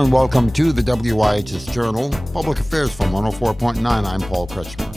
Hello and welcome to the WIHS Journal, Public Affairs from 104.9. I'm Paul Kretschmer.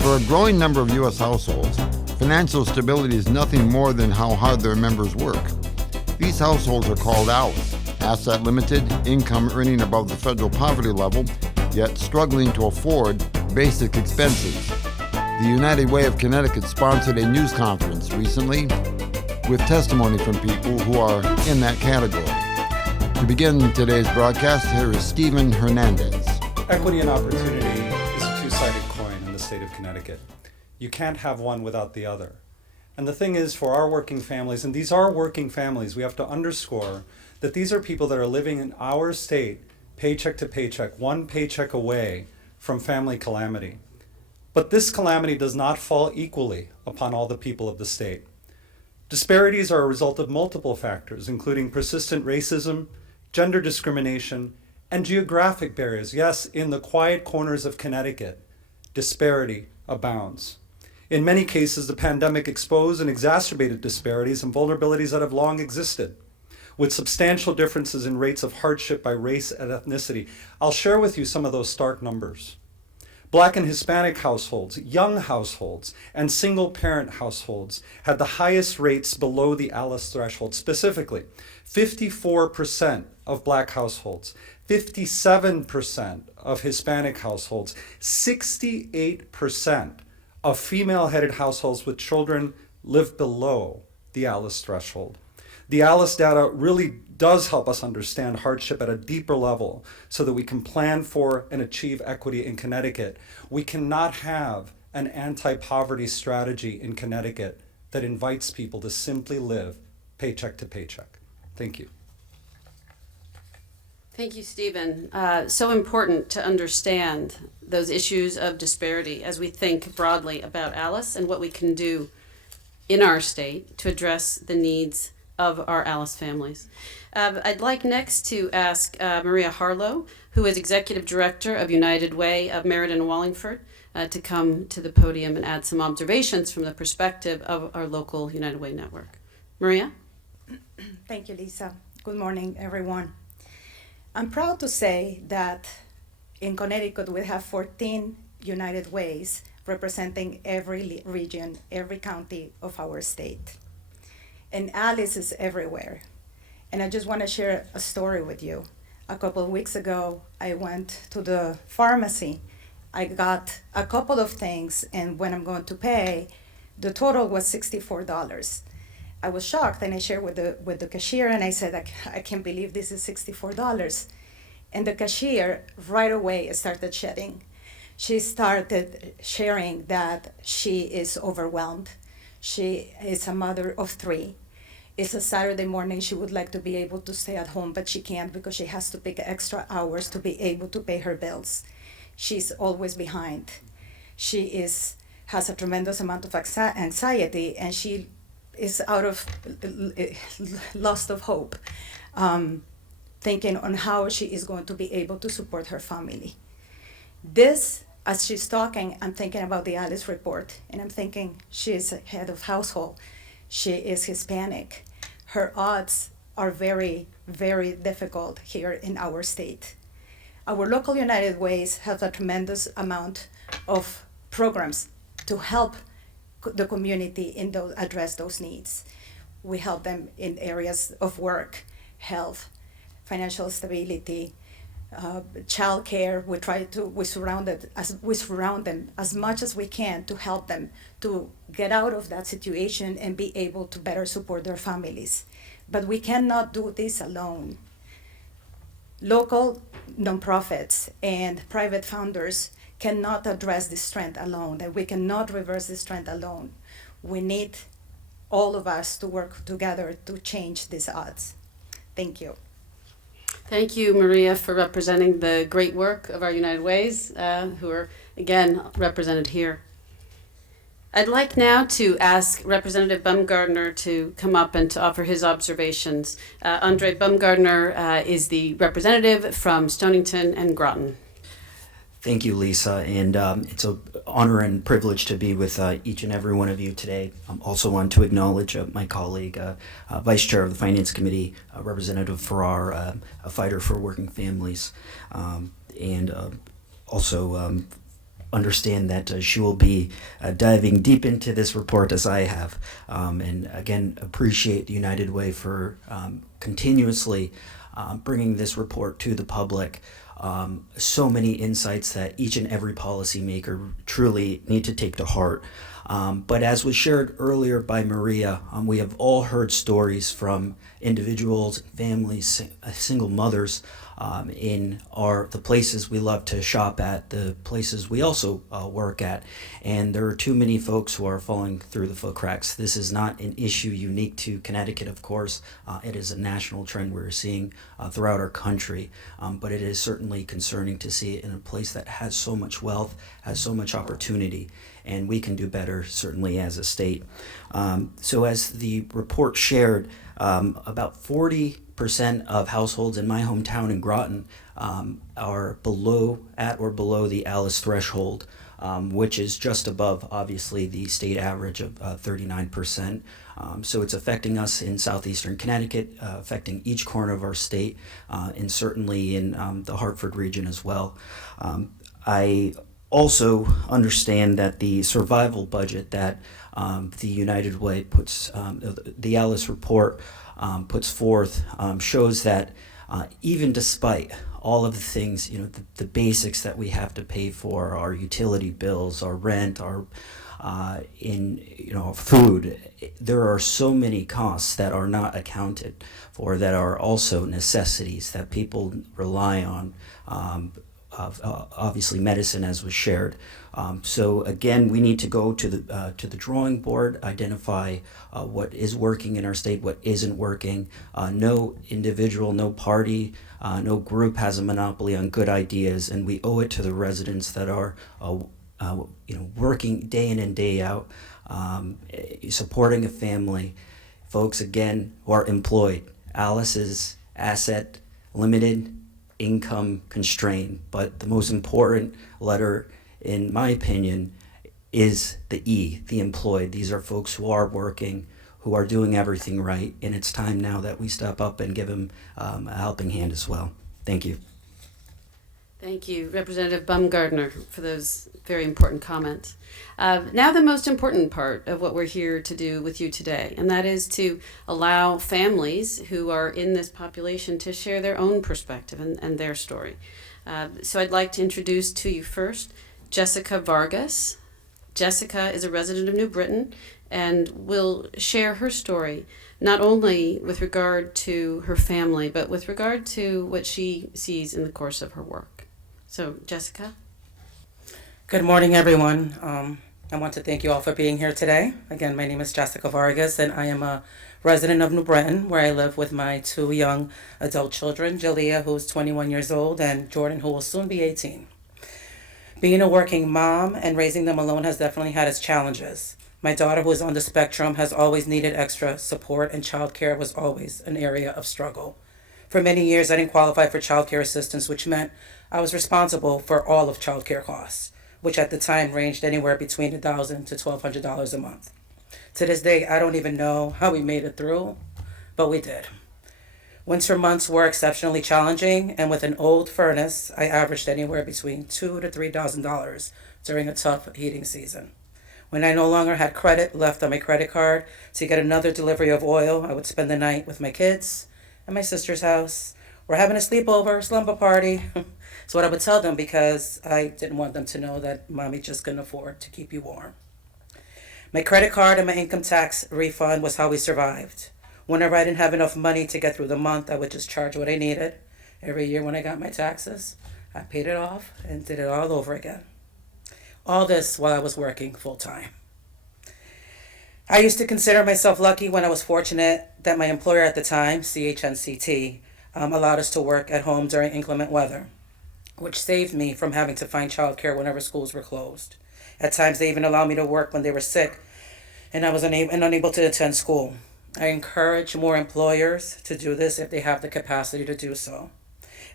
For a growing number of U.S. households, financial stability is nothing more than how hard their members work. These households are called ALICE, asset limited, income earning above the federal poverty level, yet struggling to afford basic expenses. The United Way of Connecticut sponsored a news conference recently with testimony from people who are in that category. To begin today's broadcast, here is Stephen Hernandez. Equity and opportunity is a two-sided coin in the state of Connecticut. You can't have one without the other. And the thing is, for our working families, and these are working families, we have to underscore that these are people that are living in our state, paycheck to paycheck, one paycheck away from family calamity. But this calamity does not fall equally upon all the people of the state. Disparities are a result of multiple factors, including persistent racism, gender discrimination, and geographic barriers. Yes, in the quiet corners of Connecticut, disparity abounds. In many cases, the pandemic exposed and exacerbated disparities and vulnerabilities that have long existed, with substantial differences in rates of hardship by race and ethnicity. I'll share with you some of those stark numbers. Black and Hispanic households, young households, and single-parent households had the highest rates below the ALICE threshold. Specifically, 54% of Black households, 57% of Hispanic households, 68% of female-headed households with children live below the ALICE threshold. The ALICE data really does help us understand hardship at a deeper level so that we can plan for and achieve equity in Connecticut. We cannot have an anti-poverty strategy in Connecticut that invites people to simply live paycheck to paycheck. Thank you. Thank you, Stephen. So important to understand those issues of disparity as we think broadly about ALICE and what we can do in our state to address the needs of our ALICE families. I'd like next to ask Maria Harlow, who is Executive Director of United Way of Meriden and Wallingford, to come to the podium and add some observations from the perspective of our local United Way network. Maria? Thank you, Lisa. Good morning, everyone. I'm proud to say that in Connecticut we have 14 United Ways representing every region, every county of our state. And ALICE is everywhere. And I just want to share a story with you. A couple of weeks ago, I went to the pharmacy. I got a couple of things, and when I'm going to pay, the total was $64. I was shocked, and I shared with the cashier, and I said, I can't believe this is $64. And the cashier right away started shedding. She started sharing that she is overwhelmed. She is a mother of 3. It's a Saturday morning. She would like to be able to stay at home, but she can't because she has to pick extra hours to be able to pay her bills. She's always behind. She has a tremendous amount of anxiety, and she is out of lost of hope, thinking on how she is going to be able to support her family. This, as she's talking, I'm thinking about the ALICE report, and I'm thinking she is a head of household. She is Hispanic. Her odds are very, very difficult here in our state. Our local United Ways have a tremendous amount of programs to help the community in address those needs. We help them in areas of work, health, financial stability, child care. We surround them as much as we can to help them to get out of that situation and be able to better support their families. But we cannot do this alone. Local nonprofits and private founders cannot address this trend alone, and we cannot reverse this trend alone. We need all of us to work together to change these odds. Thank you. Thank you, Maria, for representing the great work of our United Ways, who are, again, represented here. I'd like now to ask Representative Baumgardner to come up and to offer his observations. Andre Baumgardner is the representative from Stonington and Groton. Thank you, Lisa, and it's an honor and privilege to be with each and every one of you today. I also want to acknowledge my colleague, Vice Chair of the Finance Committee, Representative Farrar, a fighter for working families, and also understand that she will be diving deep into this report as I have. And again, appreciate the United Way for continuously bringing this report to the public. So many insights that each and every policymaker truly need to take to heart. But as was shared earlier by Maria, we have all heard stories from individuals, families, single mothers in the places we love to shop at, the places we also work at. And there are too many folks who are falling through the foot cracks. This is not an issue unique to Connecticut, of course. It is a national trend we're seeing throughout our country. But it is certainly concerning to see it in a place that has so much wealth, has so much opportunity. And we can do better, certainly, as a state. So as the report shared, about 40% of households in my hometown in Groton are at or below the ALICE threshold, which is just above, obviously, the state average of 39%. So it's affecting us in southeastern Connecticut, affecting each corner of our state, and certainly in the Hartford region as well. I also understand that the survival budget that the United Way puts, the ALICE report puts forth, shows that even despite all of the things, the basics that we have to pay for, our utility bills, our rent, our food, there are so many costs that are not accounted for that are also necessities that people rely on. Obviously medicine, as was shared. So again, we need to go to the drawing board, identify what is working in our state, what isn't working. No individual, no party, no group has a monopoly on good ideas, and we owe it to the residents that are working day in and day out, supporting a family, folks again who are employed. ALICE is asset limited, income constrained, but the most important letter, in my opinion, is the E, the employed. These are folks who are working, who are doing everything right, and it's time now that we step up and give them a helping hand as well. Thank you. Thank you, Representative Baumgardner, for those very important comments. Now the most important part of what we're here to do with you today, and that is to allow families who are in this population to share their own perspective and their story. So I'd like to introduce to you first Jessica Vargas. Jessica is a resident of New Britain and will share her story, not only with regard to her family, but with regard to what she sees in the course of her work. So, Jessica? Good morning, everyone. I want to thank you all for being here today. Again, my name is Jessica Vargas, and I am a resident of New Britain, where I live with my two young adult children, Jalea, who is 21 years old, and Jordan, who will soon be 18. Being a working mom and raising them alone has definitely had its challenges. My daughter, who is on the spectrum, has always needed extra support, and childcare was always an area of struggle. For many years, I didn't qualify for childcare assistance, which meant I was responsible for all of childcare costs, which at the time ranged anywhere between $1,000 to $1,200 a month. To this day, I don't even know how we made it through, but we did. Winter months were exceptionally challenging, and with an old furnace, I averaged anywhere between $2,000 to $3,000 during a tough heating season. When I no longer had credit left on my credit card to get another delivery of oil, I would spend the night with my kids at my sister's house. We're having a sleepover, slumber party. That's what I would tell them, because I didn't want them to know that mommy just couldn't afford to keep you warm. My credit card and my income tax refund was how we survived. Whenever I didn't have enough money to get through the month, I would just charge what I needed. Every year when I got my taxes, I paid it off and did it all over again. All this while I was working full time. I used to consider myself lucky when I was fortunate that my employer at the time, CHNCT, allowed us to work at home during inclement weather, which saved me from having to find childcare whenever schools were closed. At times, they even allowed me to work when they were sick and I was unable to attend school. I encourage more employers to do this if they have the capacity to do so.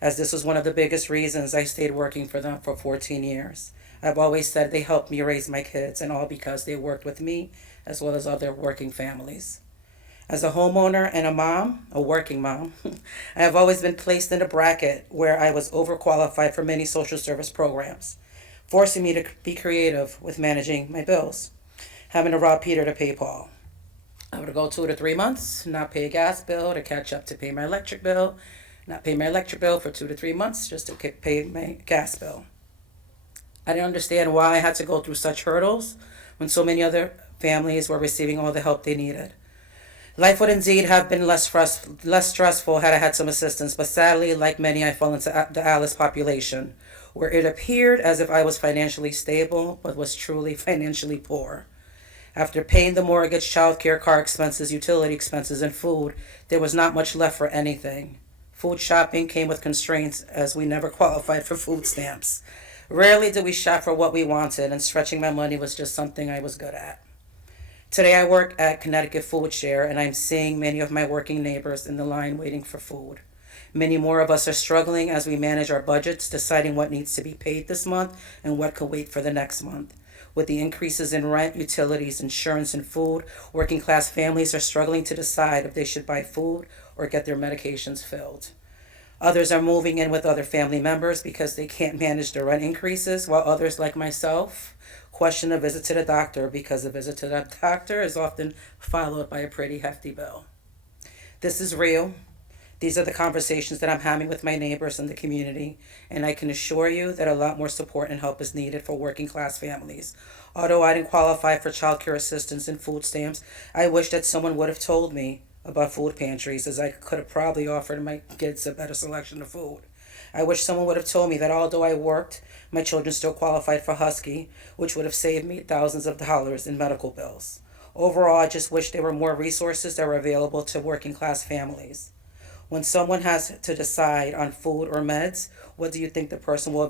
as this was one of the biggest reasons I stayed working for them for 14 years. I've always said they helped me raise my kids, and all because they worked with me as well as other working families. As a homeowner and a mom, a working mom, I have always been placed in a bracket where I was overqualified for many social service programs, forcing me to be creative with managing my bills, having to rob Peter to pay Paul. I would go 2 to 3 months, not pay a gas bill to catch up to pay my electric bill, not pay my electric bill for 2 to 3 months just to pay my gas bill. I didn't understand why I had to go through such hurdles when so many other families were receiving all the help they needed. Life would indeed have been less stressful had I had some assistance, but sadly, like many, I fell into the Alice population, where it appeared as if I was financially stable, but was truly financially poor. After paying the mortgage, childcare, car expenses, utility expenses, and food, there was not much left for anything. Food shopping came with constraints, as we never qualified for food stamps. Rarely did we shop for what we wanted, and stretching my money was just something I was good at. Today I work at Connecticut Food Share, and I'm seeing many of my working neighbors in the line waiting for food. Many more of us are struggling as we manage our budgets, deciding what needs to be paid this month and what could wait for the next month. With the increases in rent, utilities, insurance, and food, working class families are struggling to decide if they should buy food or get their medications filled. Others are moving in with other family members because they can't manage the rent increases, while others, like myself, question a visit to the doctor because a visit to the doctor is often followed by a pretty hefty bill. This is real. These are the conversations that I'm having with my neighbors in the community, and I can assure you that a lot more support and help is needed for working class families. Although I didn't qualify for child care assistance and food stamps, I wish that someone would have told me about food pantries, as I could have probably offered my kids a better selection of food. I wish someone would have told me that although I worked, my children still qualified for Husky, which would have saved me thousands of dollars in medical bills. Overall, I just wish there were more resources that were available to working class families. When someone has to decide on food or meds, what do you think the person will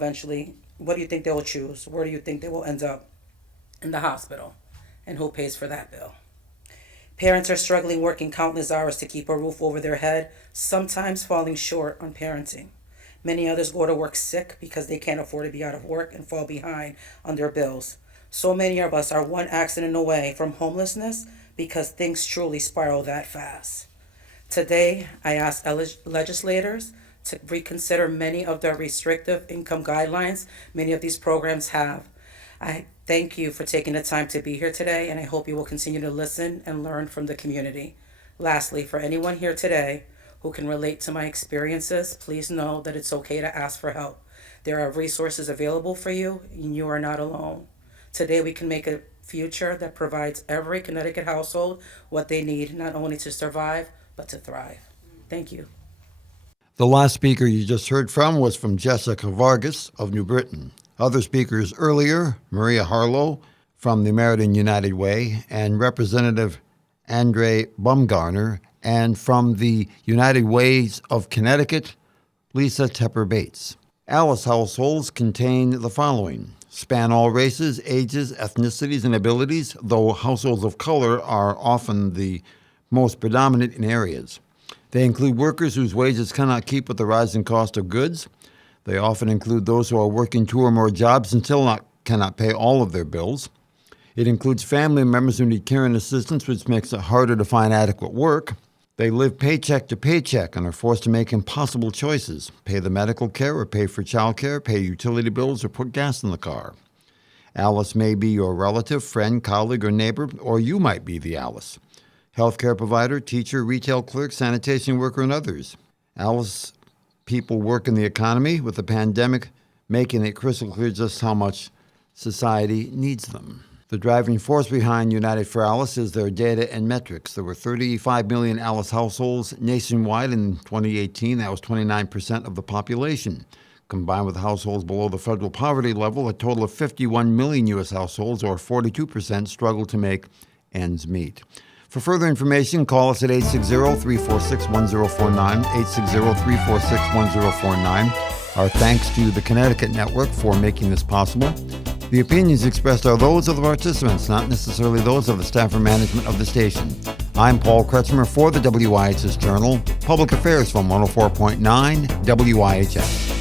what do you think they will choose? Where do you think they will end up? In the hospital. And who pays for that bill? Parents are struggling, working countless hours to keep a roof over their head, sometimes falling short on parenting. Many others go to work sick because they can't afford to be out of work and fall behind on their bills. So many of us are one accident away from homelessness because things truly spiral that fast. Today, I ask legislators to reconsider many of the restrictive income guidelines many of these programs have. I thank you for taking the time to be here today, and I hope you will continue to listen and learn from the community. Lastly, for anyone here today who can relate to my experiences, please know that it's okay to ask for help. There are resources available for you, and you are not alone. Today, we can make a future that provides every Connecticut household what they need, not only to survive, but to thrive. Thank you. The last speaker you just heard from was from Jessica Vargas of New Britain. Other speakers earlier, Maria Harlow from the Meriden United Way, and Representative Andre Bumgarner, and from the United Ways of Connecticut, Lisa Tepper-Bates. Alice households contain the following: span all races, ages, ethnicities, and abilities, though households of color are often the most predominant in areas. They include workers whose wages cannot keep with the rising cost of goods. They often include those who are working 2 or more jobs and still cannot pay all of their bills. It includes family members who need care and assistance, which makes it harder to find adequate work. They live paycheck to paycheck and are forced to make impossible choices: pay the medical care or pay for child care, pay utility bills, or put gas in the car. Alice may be your relative, friend, colleague, or neighbor, or you might be the Alice. Healthcare provider, teacher, retail clerk, sanitation worker, and others. Alice people work in the economy, with the pandemic making it crystal clear just how much society needs them. The driving force behind United for Alice is their data and metrics. There were 35 million Alice households nationwide in 2018. That was 29% of the population. Combined with households below the federal poverty level, a total of 51 million U.S. households, or 42%, struggle to make ends meet. For further information, call us at 860-346-1049, 860-346-1049. Our thanks to the Connecticut Network for making this possible. The opinions expressed are those of the participants, not necessarily those of the staff or management of the station. I'm Paul Kretschmer for the WIHS Journal. Public Affairs from 104.9 WIHS.